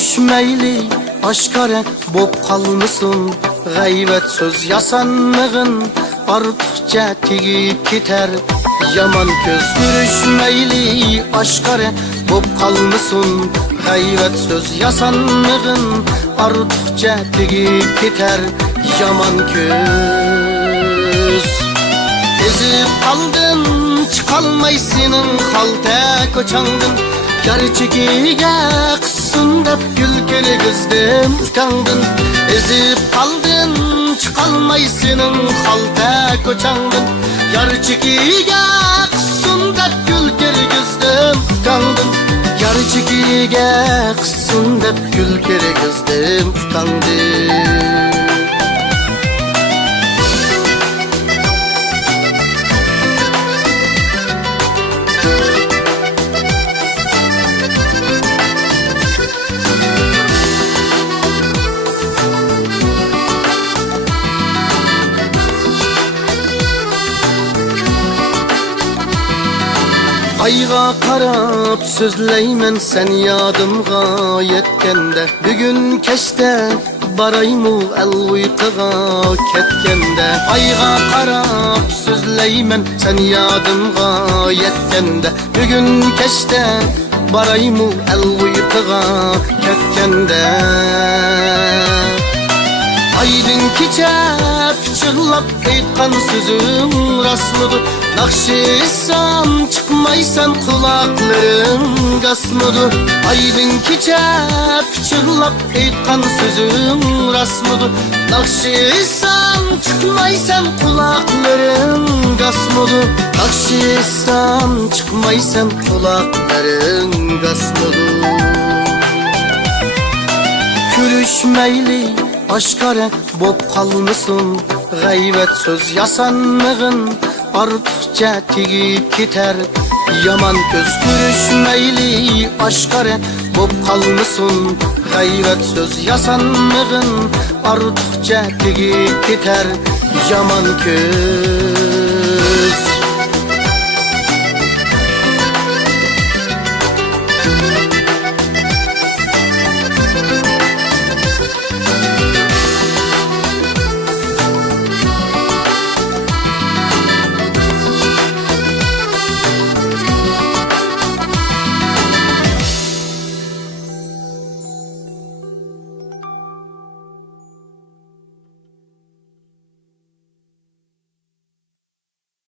Görüşmeyli aşkare bop kalmışsın. Gayvet söz yasanlığın arttıkça tigip gider. Yaman göz görüşmeyli aşkare bop kalmışsın. Gayvet söz yasanlığın arttıkça tigip gider. Yaman göz ezip kaldın, çıkalmaysının halta koçandın. Gerçeğiye kızsın dep gülgeli kızdım kandın. Ezip kaldın, çıkalmaysının halta koçandın. Gerçeğiye kızsın dep gülgeli kızdım kandın. Gerçeğiye kızsın dep gülgeli kızdım kandın. Ayga qarab sözleymen sen yadımga yetkende. Bugün keşte baraymu el uykuga ketkende. Ayga qarab sözleymen sen yadımga yetkende. Bugün keşte baraymu el uykuga ketkende. Aydın keçep çığlap aytkan sözüm rasmıdır. Nakşıysam çıkmaysan kulaklarım gasmıdır. Aydın keçep çığlap aytkan sözüm rasmıdır. Nakşıysam çıkmaysan kulaklarım gasmıdır. Nakşıysam çıkmaysan kulaklarım gasmıdır. Görüşmeyli aşkare bop kalmışsın. Gayvet söz yasanlığın arttıkça tigip gider. Yaman göz görüşmeyli aşkare bop kalmışsın. Gayvet söz yasanlığın arttıkça tigip gider. Yaman göz